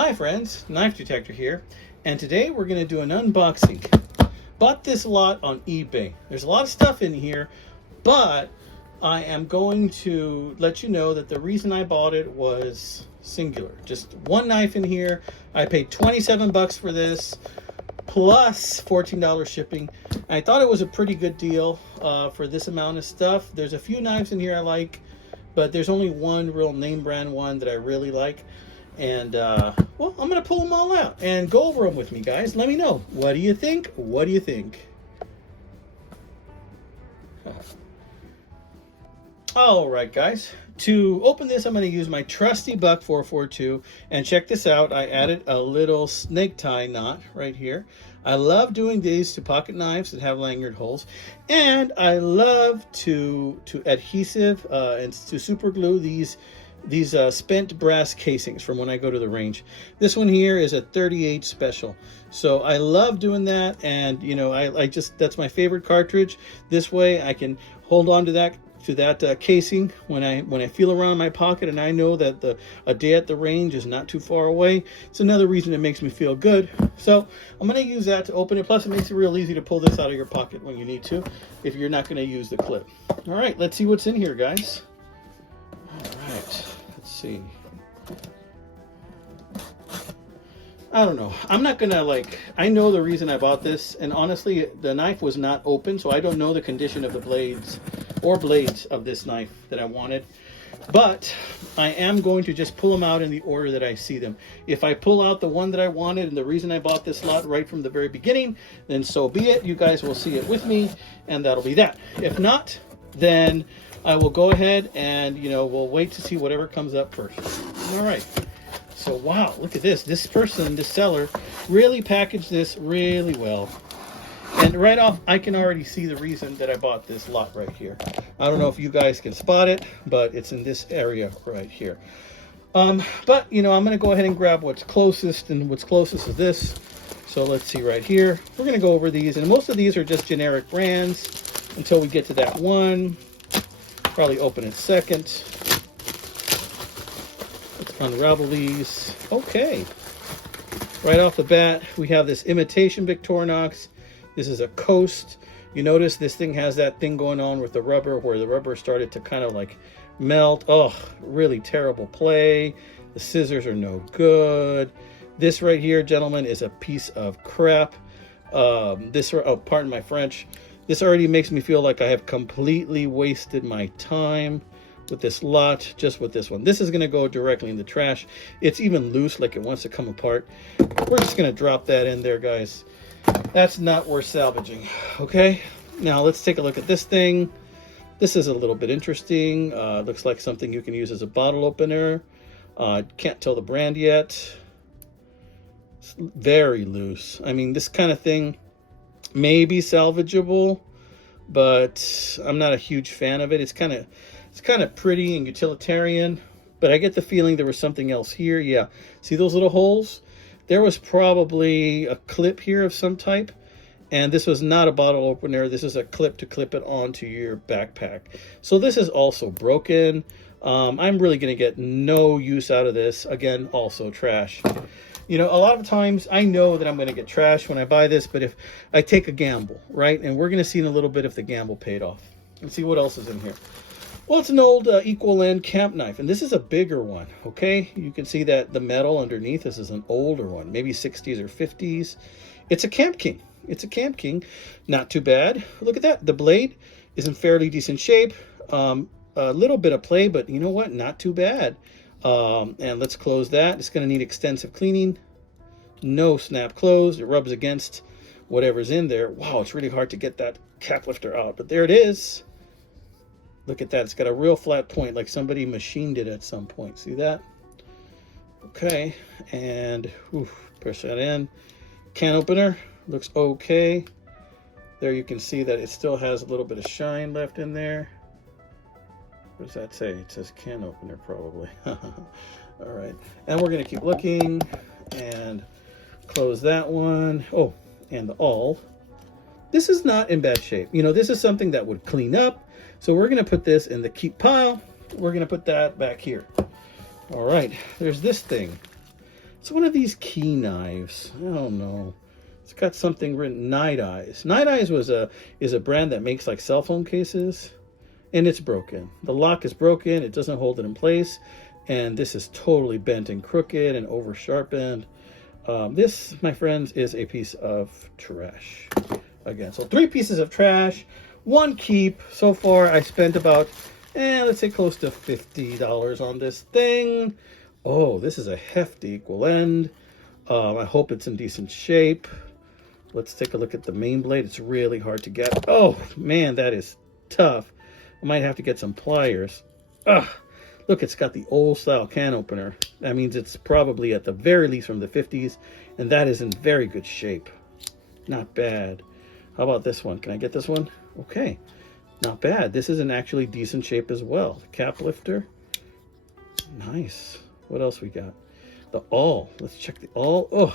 Hi friends, Knife Detector here, and today we're going to do an unboxing. Bought this lot on eBay. There's a lot of stuff in here, but I am going to let you know that the reason I bought it was singular. Just one knife in here. I paid 27 bucks for this, plus $14 shipping. I thought it was a pretty good deal for this amount of stuff. There's a few knives in here I like, but there's only one real name brand one that I really like. And, well, I'm going to pull them all out and go over them with me, guys. Let me know. What do you think? What do you think? All right, guys. To open this, I'm going to use my trusty Buck 442. And check this out. I added a little snake tie knot right here. I love doing these to pocket knives that have lanyard holes. And I love to adhesive and to super glue these spent brass casings from when I go to the range. This one here is a 38 special. So I love doing that, and you know, I just, that's my favorite cartridge. This way I can hold on to that casing when I feel around my pocket and I know that a day at the range is not too far away. It's another reason it makes me feel good. So I'm going to use that to open it. Plus it makes it real easy to pull this out of your pocket when you need to, if you're not going to use the clip. All right, let's see what's in here, guys. All right, let's see. I don't know. I'm not gonna I know the reason I bought this, and honestly, the knife was not open, so I don't know the condition of the blades of this knife that I wanted. But I am going to just pull them out in the order that I see them. If I pull out the one that I wanted and the reason I bought this lot right from the very beginning, then so be it. You guys will see it with me, and that'll be that. If not, then I will go ahead and, you know, we'll wait to see whatever comes up first. All right. So, wow, look at this. This person, this seller, really packaged this really well. And right off, I can already see the reason that I bought this lot right here. I don't know if you guys can spot it, but it's in this area right here. But, you know, I'm going to go ahead and grab what's closest, and what's closest is this. So let's see right here. We're going to go over these, and most of these are just generic brands until we get to that one. Probably open it second. Let's unravel these. Okay. Right off the bat, we have this imitation Victorinox. This is a Coast. You notice this thing has that thing going on with the rubber where the rubber started to kind of like melt. Oh, really terrible play. The scissors are no good. This right here, gentlemen, is a piece of crap. Oh, pardon my French. This already makes me feel like I have completely wasted my time with this lot, just with this one. This is going to go directly in the trash. It's even loose, like it wants to come apart. We're just going to drop that in there, guys. That's not worth salvaging. Okay, now let's take a look at this thing. This is a little bit interesting. Looks like something you can use as a bottle opener. Can't tell the brand yet. It's very loose. I mean, this kind of thing may be salvageable, but I'm not a huge fan of it. It's kind of pretty and utilitarian, but I get the feeling there was something else here. Yeah, see those little holes? There was probably a clip here of some type, and this was not a bottle opener. This is a clip to clip it onto your backpack. So this is also broken. I'm really going to get no use out of this. Again, also trash. You know, a lot of times I know that I'm going to get trash when I buy this, but if I take a gamble, right? And we're going to see in a little bit if the gamble paid off. Let's see what else is in here. Well, it's an old equal end camp knife, and this is a bigger one, okay? You can see that the metal underneath, this is an older one, maybe 60s or 50s. It's a Camp King. It's a Camp King. Not too bad. Look at that. The blade is in fairly decent shape. A little bit of play, but you know what? Not too bad. And let's close that. It's going to need extensive cleaning. No snap closed. It rubs against whatever's in there. Wow, it's really hard to get that cap lifter out, but there it is. Look at that. It's got a real flat point, like somebody machined it at some point. See that? Okay, and push that in. Can opener looks okay. There you can see that it still has a little bit of shine left in there. What does that say? It says can opener probably. All right, and we're going to keep looking and close that one. Oh, and the awl. This is not in bad shape. You know, this is something that would clean up. So we're going to put this in the keep pile. We're going to put that back here. All right, there's this thing. It's one of these key knives. I don't know. It's got something written, Night Eyes. Night Eyes is a brand that makes like cell phone cases, and it's broken. The lock is broken. It doesn't hold it in place, and this is totally bent and crooked and over sharpened. This, my friends, is a piece of trash. Again, so 3 pieces of trash, 1 keep. So far, I spent about, let's say close to $50 on this thing. Oh, this is a hefty equal end. I hope it's in decent shape. Let's take a look at the main blade. It's really hard to get. Oh, man, that is tough. I might have to get some pliers. Ugh. Look, it's got the old style can opener. That means it's probably at the very least from the 50s, and that is in very good shape. Not bad. How about this one? Can I get this one? Okay, not bad. This is in actually decent shape as well. The cap lifter. Nice. What else we got? The awl. Let's check the awl.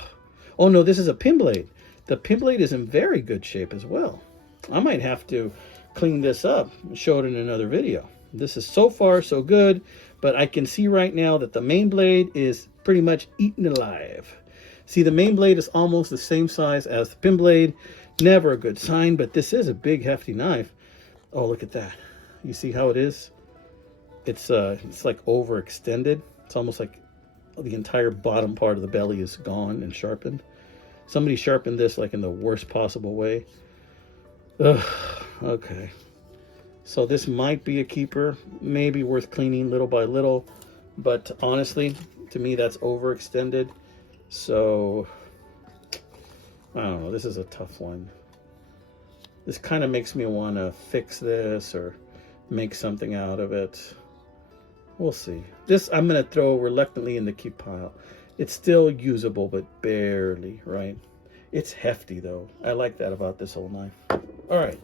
Oh no, this is a pin blade. The pin blade is in very good shape as well. I might have to clean this up and show it in another video. This is so far so good, but I can see right now that the main blade is pretty much eaten alive. See, the main blade is almost the same size as the pin blade. Never a good sign, but this is a big hefty knife. Oh, look at that. You see how it is? It's like overextended. It's almost like the entire bottom part of the belly is gone and sharpened. Somebody sharpened this like in the worst possible way. Ugh, okay. So this might be a keeper, maybe worth cleaning little by little, but honestly, to me that's overextended. So, I don't know, this is a tough one. This kind of makes me want to fix this or make something out of it. We'll see. This I'm going to throw reluctantly in the keep pile. It's still usable, but barely, right? It's hefty though. I like that about this old knife. All right.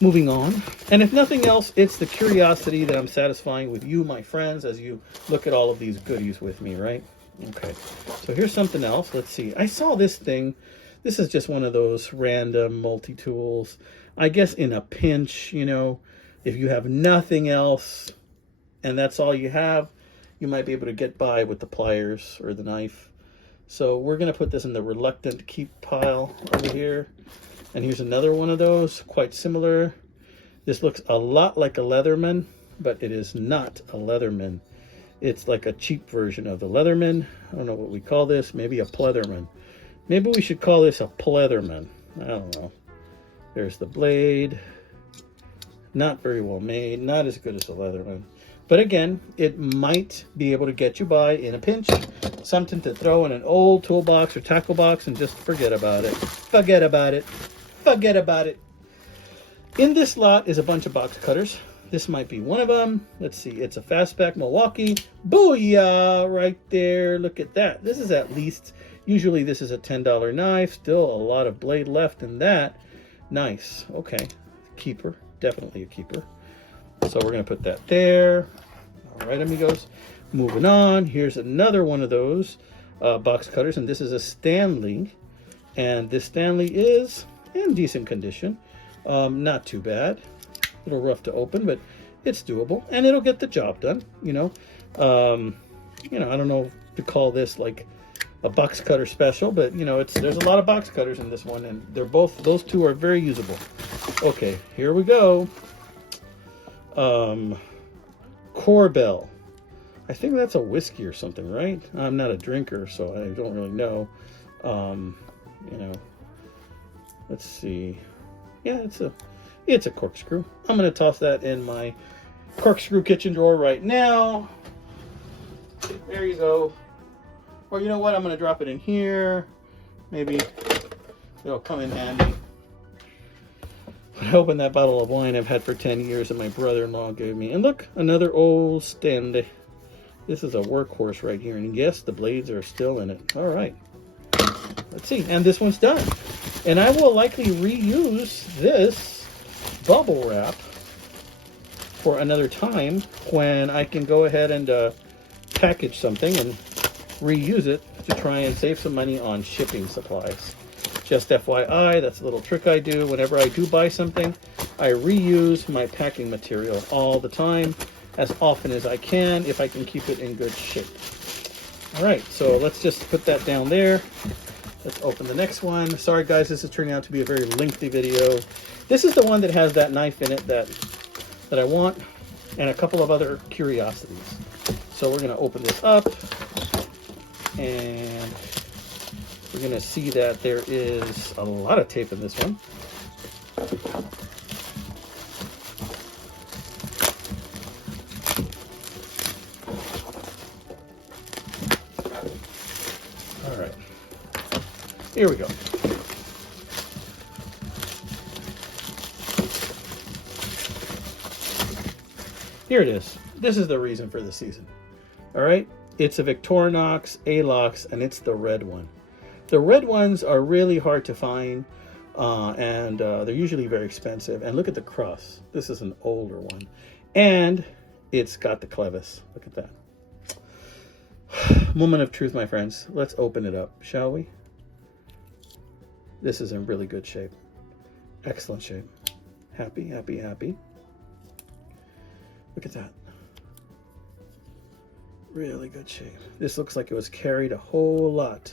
Moving on, and if nothing else, it's the curiosity that I'm satisfying with you, my friends, as you look at all of these goodies with me, right? Okay, so here's something else. Let's see. I saw this thing. This is just one of those random multi-tools. I guess in a pinch, you know, if you have nothing else and that's all you have, you might be able to get by with the pliers or the knife. So we're going to put this in the reluctant keep pile over here. And here's another one of those, quite similar. This looks a lot like a Leatherman, but it is not a Leatherman. It's like a cheap version of the Leatherman. I don't know what we call this, maybe a Pleatherman. Maybe we should call this a Pleatherman. I don't know. There's the blade. Not very well made, not as good as the Leatherman. But again, it might be able to get you by in a pinch. Something to throw in an old toolbox or tackle box and just forget about it. Forget about it. Forget about it. In this lot is a bunch of box cutters. This might be one of them. Let's see. It's a Fastback Milwaukee. Booyah! Right there. Look at that. This is at least, usually this is a $10 knife. Still a lot of blade left in that. Nice. Okay. Keeper. Definitely a keeper. So we're going to put that there. All right, amigos. Moving on. Here's another one of those box cutters. And this is a Stanley. And this Stanley is in decent condition. Not too bad. A little rough to open, but it's doable. And it'll get the job done, you know. I don't know to call this like a box cutter special, but, you know, there's a lot of box cutters in this one. And those two are very usable. Okay, here we go. Korbel. I think that's a whiskey or something, right? I'm not a drinker, so I don't really know. Let's see. Yeah, it's a corkscrew. I'm going to toss that in my corkscrew kitchen drawer right now. There you go. Or you know what? I'm going to drop it in here. Maybe it'll come in handy. I opened that bottle of wine I've had for 10 years that my brother-in-law gave me. And look, another old Stanley. This is a workhorse right here. And yes, the blades are still in it. All right. Let's see. And this one's done. And I will likely reuse this bubble wrap for another time when I can go ahead and package something and reuse it to try and save some money on shipping supplies. Just FYI, that's a little trick I do. Whenever I do buy something, I reuse my packing material all the time, as often as I can, if I can keep it in good shape. All right, so let's just put that down there. Let's open the next one. Sorry guys, this is turning out to be a very lengthy video. This is the one that has that knife in it that I want, and a couple of other curiosities. So we're gonna open this up, and we're gonna see that there is a lot of tape in this one. All right, here we go. Here it is. This is the reason for the season. All right, it's a Victorinox Alox, and it's the red one. The red ones are really hard to find, and they're usually very expensive. And look at the cross. This is an older one, and it's got the clevis. Look at that. Moment of truth, my friends. Let's open it up, shall we? This is in really good shape. Excellent shape. Happy, happy, happy. Look at that. Really good shape. This looks like it was carried a whole lot.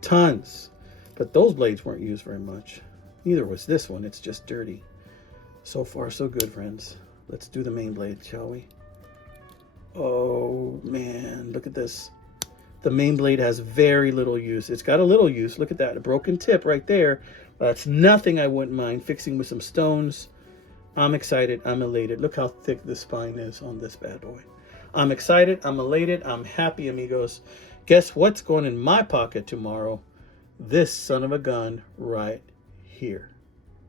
Tons. But those blades weren't used very much. Neither was this one. It's just dirty. So far, so good, friends. Let's do the main blade, shall we? Oh, man. Look at this. The main blade has very little use. It's got a little use. Look at that. A broken tip right there. That's nothing I wouldn't mind fixing with some stones. I'm excited. I'm elated. Look how thick the spine is on this bad boy. I'm excited. I'm elated. I'm happy, amigos. Guess what's going in my pocket tomorrow? This son of a gun right here.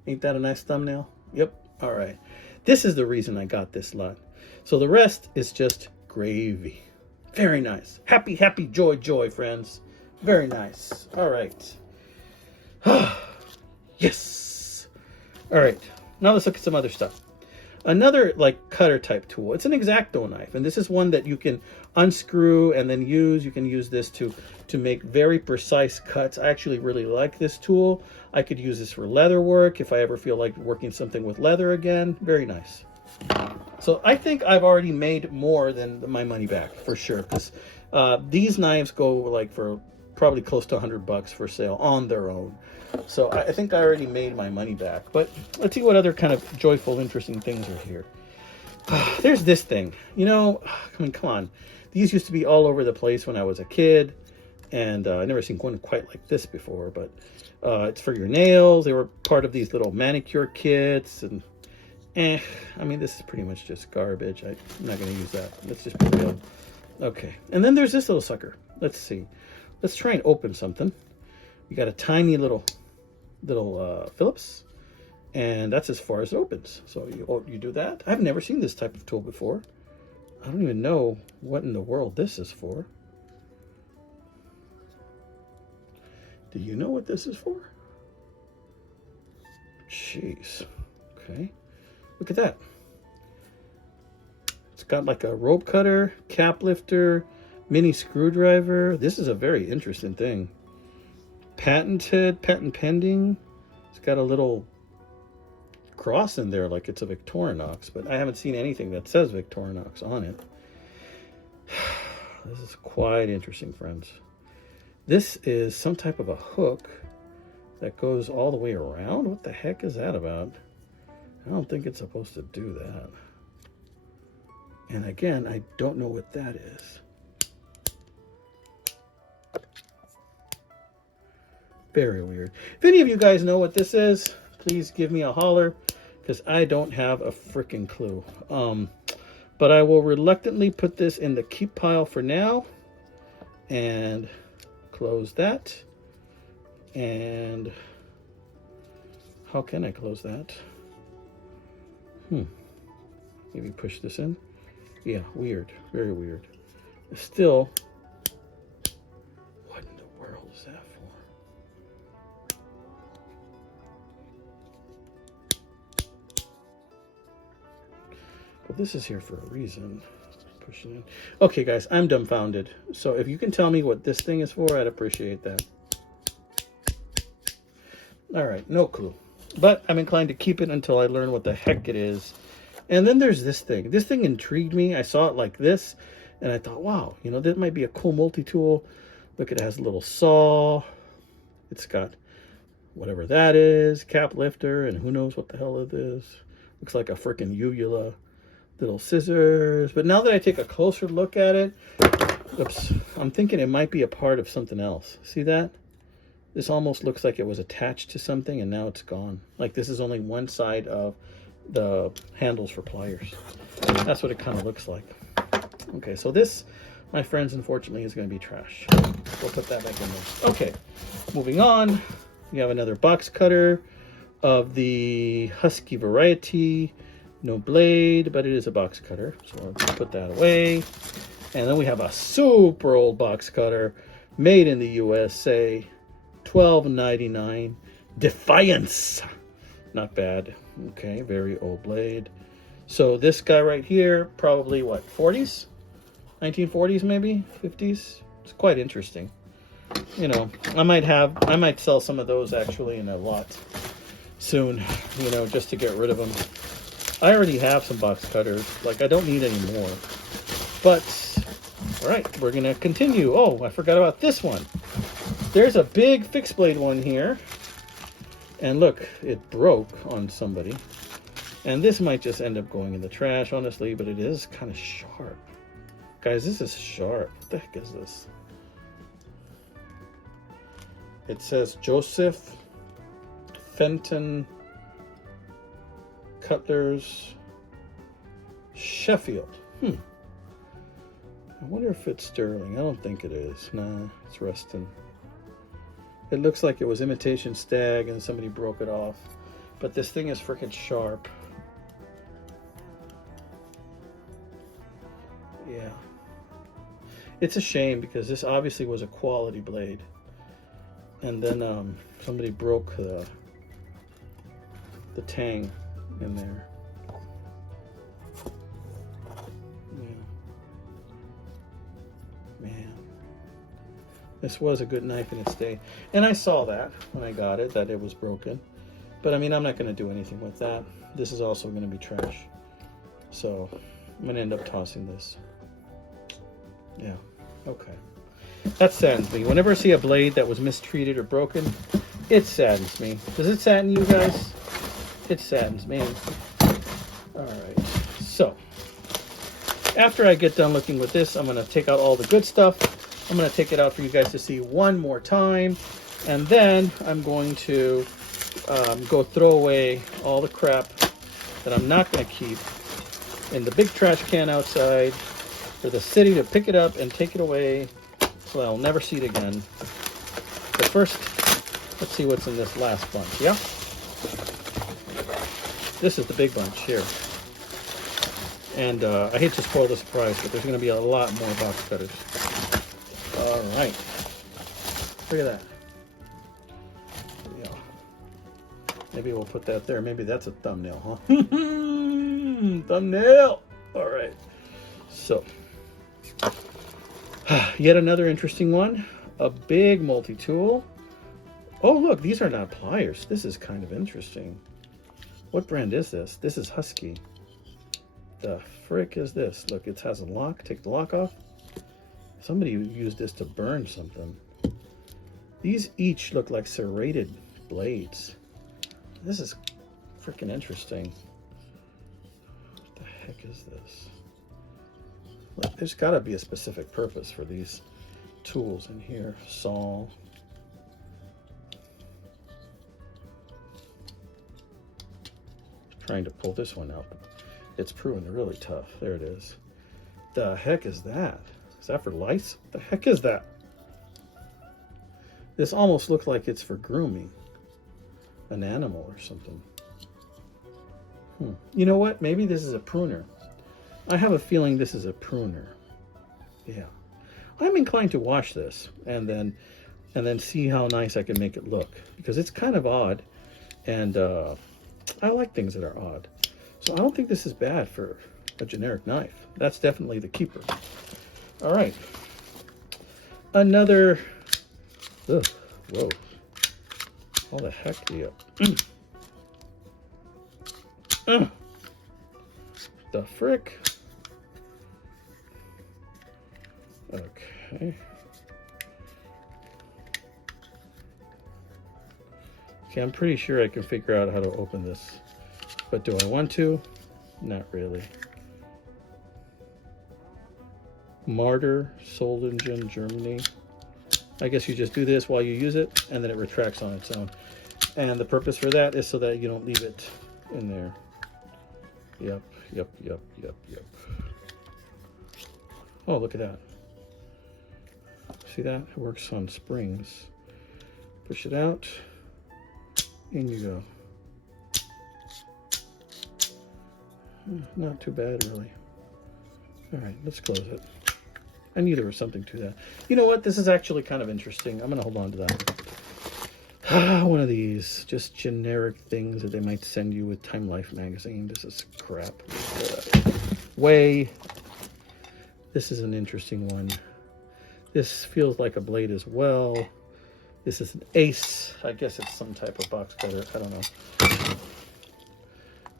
Ain't that a nice thumbnail? Yep. All right. This is the reason I got this lot. So the rest is just gravy. Very nice. Happy, happy, joy, joy, friends. Very nice. All right. Yes. All right. Now let's look at some other stuff. Another like cutter type tool. It's an X-Acto knife, and this is one that you can unscrew and then use. You can use this to make very precise cuts. I actually really like this tool. I could use this for leather work if I ever feel like working something with leather again. Very nice. So I think I've already made more than my money back for sure, because these knives go like for probably close to $100 for sale on their own. So I think I already made my money back. But let's see what other kind of joyful, interesting things are here. There's this thing. You know, I mean, come on. These used to be all over the place when I was a kid. And I never seen one quite like this before. But it's for your nails. They were part of these little manicure kits. And, I mean, this is pretty much just garbage. I'm not going to use that. Let's just be real. Okay. And then there's this little sucker. Let's see. Let's try and open something. You got a tiny little Phillips, and that's as far as it opens. So you do that. I've never seen this type of tool before. I don't even know what in the world this is for. Do you know what this is for? Jeez. Okay. Look at that. It's got like a rope cutter, cap lifter, mini screwdriver. This is a very interesting thing. Patented, patent pending. It's got a little cross in there like it's a Victorinox, but I haven't seen anything that says Victorinox on it. This is quite interesting, friends. This is some type of a hook that goes all the way around. What the heck is that about? I don't think it's supposed to do that. And again, I don't know what that is. Very weird. If any of you guys know what this is, please give me a holler, because I don't have a freaking clue. But I will reluctantly put this in the keep pile for now and close that. And how can I close that? Maybe push this in. Yeah, weird. Very weird. Still, what in the world is that for? Well, this is here for a reason. Push it in. Okay, guys, I'm dumbfounded. So if you can tell me what this thing is for, I'd appreciate that. All right, no clue. But I'm inclined to keep it until I learn what the heck it is. And then there's this thing. This thing intrigued me. I saw it like this, And I thought, wow, you know, this might be a cool multi-tool. Look, it has a little saw. It's got whatever that is, cap lifter, and who knows what the hell it is. Looks like a freaking uvula. Little scissors. But now that I take a closer look at it, oops, I'm thinking it might be a part of something else. See that? This almost looks like it was attached to something and now it's gone. Like this is only one side of the handles for pliers. That's what it kind of looks like. Okay, so this, my friends, unfortunately is going to be trash. We'll put that back in there. Okay, moving on. We have another box cutter of the Husky variety. No blade, but it is a box cutter. So I'll put that away. And then we have a super old box cutter made in the USA. $12.99. Defiance. Not bad. Okay, very old blade. So this guy right here, probably what, 40s? 1940s maybe? 50s? It's quite interesting. You know, I might sell some of those actually in a lot soon, you know, just to get rid of them. I already have some box cutters. Like, I don't need any more. But, all right, we're going to continue. Oh, I forgot about this one. There's a big fixed blade one here. And look, it broke on somebody. And this might just end up going in the trash, honestly, but it is kind of sharp. Guys, this is sharp. What the heck is this? It says Joseph Fenton Cutlers Sheffield. I wonder if it's sterling. I don't think it is. Nah, it's rusting. It looks like it was imitation stag and somebody broke it off. But this thing is freaking sharp. Yeah. It's a shame because this obviously was a quality blade. And then somebody broke the tang in there. Yeah. Man. This was a good knife in its day. And I saw that when I got it, that it was broken. But I mean, I'm not going to do anything with that. This is also going to be trash. So I'm going to end up tossing this. Yeah. Okay. That saddens me. Whenever I see a blade that was mistreated or broken, it saddens me. Does it sadden you guys? It saddens me. Alright, so after I get done looking with this, I'm going to take out all the good stuff. I'm going to take it out for you guys to see one more time. And then I'm going to go throw away all the crap that I'm not going to keep in the big trash can outside for the city to pick it up and take it away. So I'll never see it again. But first, let's see what's in this last bunch, yeah? This is the big bunch here. And I hate to spoil the surprise, but there's going to be a lot more box cutters. All right. Look at that. Yeah. Maybe we'll put that there. Maybe that's a thumbnail, huh? Thumbnail! All right. So, yet another interesting one. A big multi-tool. Oh, look, these are not pliers. This is kind of interesting. What brand is this? This is Husky. The frick is this? Look, it has a lock. Take the lock off. Somebody used this to burn something. These each look like serrated blades. This is freaking interesting. What the heck is this? Look, there's got to be a specific purpose for these tools in here. Saw. Trying to pull this one out. It's proven really tough. There it is. The heck is that? Is that for lice? What the heck is that? This almost looks like it's for grooming an animal or something. You know what? Maybe this is a pruner. I have a feeling this is a pruner. Yeah. I'm inclined to wash this and then see how nice I can make it look, because it's kind of odd, and I like things that are odd. So I don't think this is bad for a generic knife. That's definitely the keeper. All right. Another. Ugh, whoa. All the heck do you? The frick? Okay. Okay, I'm pretty sure I can figure out how to open this. But do I want to? Not really. Martyr, Solingen, Germany. I guess you just do this while you use it, and then it retracts on its own. And the purpose for that is so that you don't leave it in there. Yep. Oh, look at that. See that? It works on springs. Push it out. In you go. Not too bad, really. All right, let's close it. I knew there was something to that. You know what? This is actually kind of interesting. I'm going to hold on to that. One of these just generic things that they might send you with Time Life magazine. This is crap. Way. This is an interesting one. This feels like a blade as well. This is an Ace. I guess it's some type of box cutter. I don't know.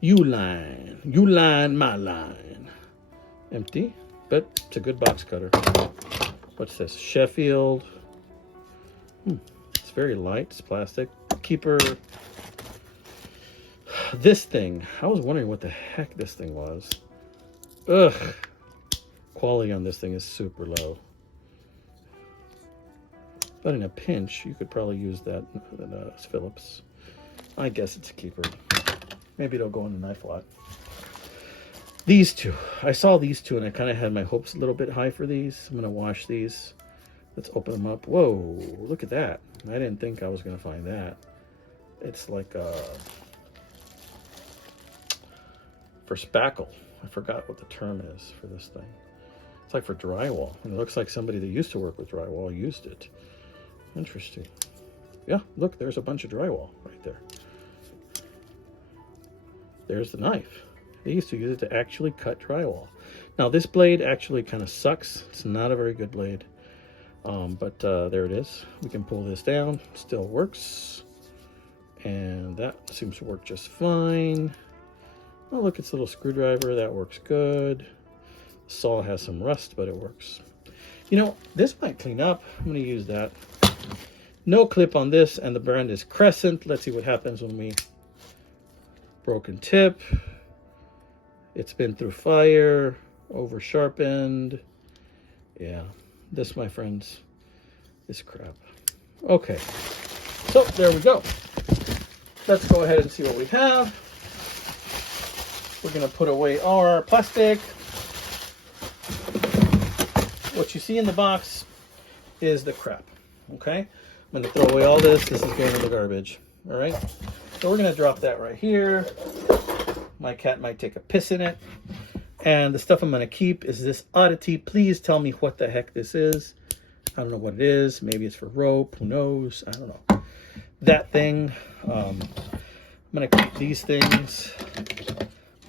U-line. You line, my line. Empty, but it's a good box cutter. What's this? Sheffield. It's very light. It's plastic. Keeper. This thing. I was wondering what the heck this thing was. Ugh. Quality on this thing is super low. But in a pinch, you could probably use that Phillips. I guess it's a keeper. Maybe it'll go in the knife lot. These two. I saw these two, and I kind of had my hopes a little bit high for these. I'm going to wash these. Let's open them up. Whoa, look at that. I didn't think I was going to find that. It's like for spackle. I forgot what the term is for this thing. It's like for drywall. And it looks like somebody that used to work with drywall used it. Interesting. Yeah, look, there's a bunch of drywall right there. There's the knife. They used to use it to actually cut drywall. Now, this blade actually kind of sucks. It's not a very good blade. But there it is. We can pull this down. Still works. And that seems to work just fine. Oh, look, it's a little screwdriver. That works good. Saw has some rust, but it works. You know, this might clean up. I'm going to use that. No clip on this, and the brand is Crescent. Let's see what happens when we... Broken tip. It's been through fire. Over sharpened. Yeah, this, my friends, is crap. Okay, so there we go. Let's go ahead and see what we have. We're going to put away our plastic. What you see in the box is the crap. Okay, I'm going to throw away all this. This is going in the garbage. All right, so we're going to drop that right here. My cat might take a piss in it. And the stuff I'm going to keep is this oddity. Please tell me what the heck this is. I don't know what it is. Maybe it's for rope. Who knows? I don't know. That thing. I'm going to keep these things. I'm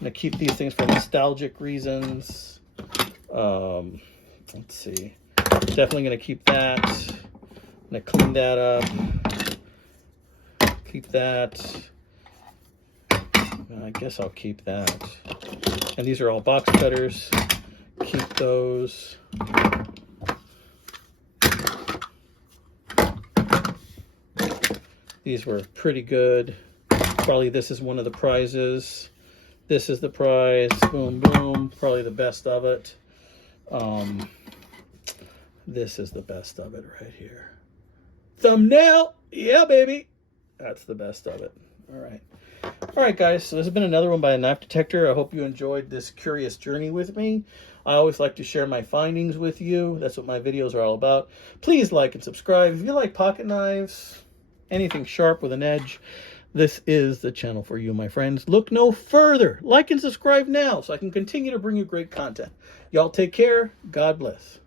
going to keep these things for nostalgic reasons. Let's see. Definitely going to keep that. I'm going to clean that up. Keep that. I guess I'll keep that. And these are all box cutters. Keep those. These were pretty good. Probably this is one of the prizes. This is the prize. Boom, boom. Probably the best of it. This is the best of it right here. Thumbnail. Yeah, baby. That's the best of it. All right. All right, guys, so this has been another one by A Knife Detector. I hope you enjoyed this curious journey with me. I always like to share my findings with you. That's what my videos are all about. Please like and subscribe. If you like pocket knives, anything sharp with an edge, this is the channel for you, my friends. Look no further. Like and subscribe now so I can continue to bring you great content. Y'all take care. God bless.